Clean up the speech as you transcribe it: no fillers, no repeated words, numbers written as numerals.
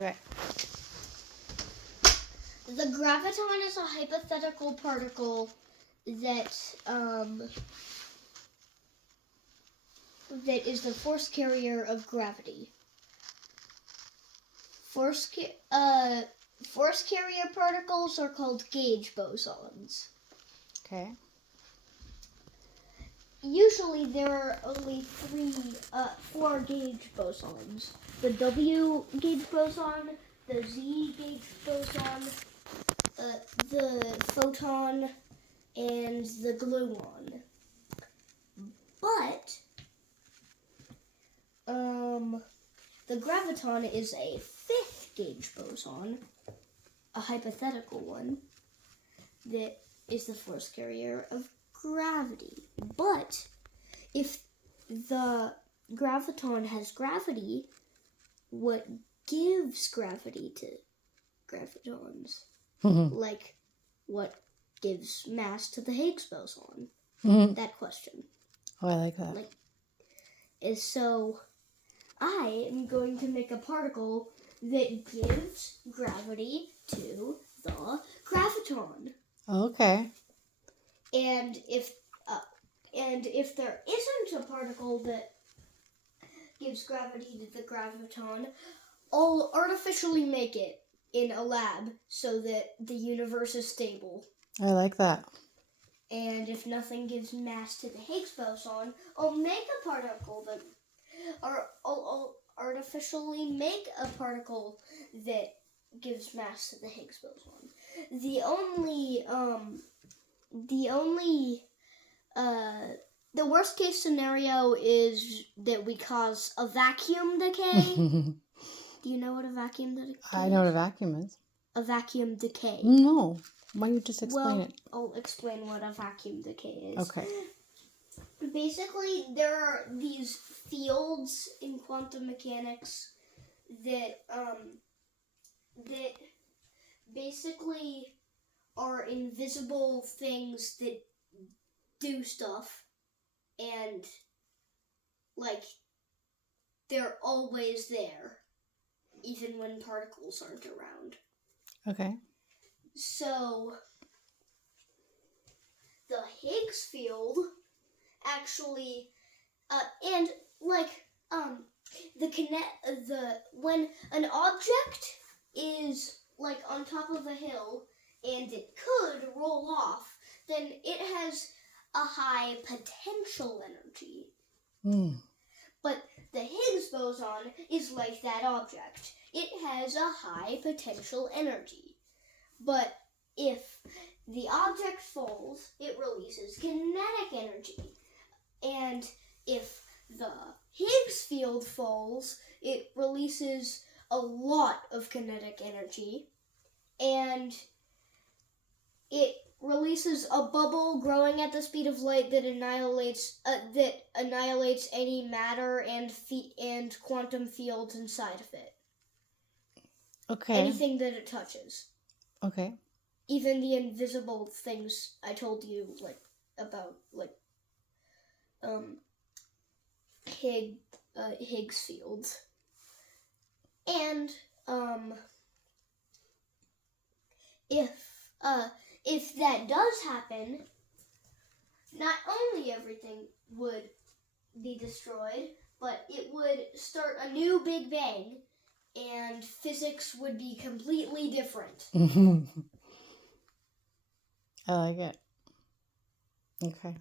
Okay. The graviton is a hypothetical particle that is the force carrier of gravity. Force carrier particles are called gauge bosons. Okay. Usually there are only four gauge bosons. The W gauge boson, the Z gauge boson, the photon, and the gluon. But the graviton is a fifth gauge boson, a hypothetical one, that is the force carrier of gravity. But if the graviton has gravity, what gives gravity to gravitons? Like, what gives mass to the Higgs boson? That question. Oh, I like that. So I am going to make a particle that gives gravity to the graviton. Okay. And if there isn't a particle that gives gravity to the graviton, I'll artificially make it in a lab so that the universe is stable. I like that. And if nothing gives mass to the Higgs boson, I'll make a particle that, or I'll artificially make a particle that gives mass to the Higgs boson. The worst case scenario is that we cause a vacuum decay. Do you know what a vacuum decay is? I know what a vacuum is. A vacuum decay. No. Why don't you just explain it? I'll explain what a vacuum decay is. Okay. Basically, there are these fields in quantum mechanics that basically are invisible things that do stuff, and they're always there, even when particles aren't around. Okay. So the Higgs field actually, when an object is on top of a hill and it could roll off, then it has a high potential energy. But the Higgs boson is like that object. It has a high potential energy. But if the object falls, it releases kinetic energy. And if the Higgs field falls, it releases a lot of kinetic energy. And it releases a bubble growing at the speed of light that annihilates any matter and quantum fields inside of it. Okay. Anything that it touches. Okay. Even the invisible things I told you about Higgs fields. And if that does happen, not only everything would be destroyed, but it would start a new Big Bang, and physics would be completely different. I like it. Okay.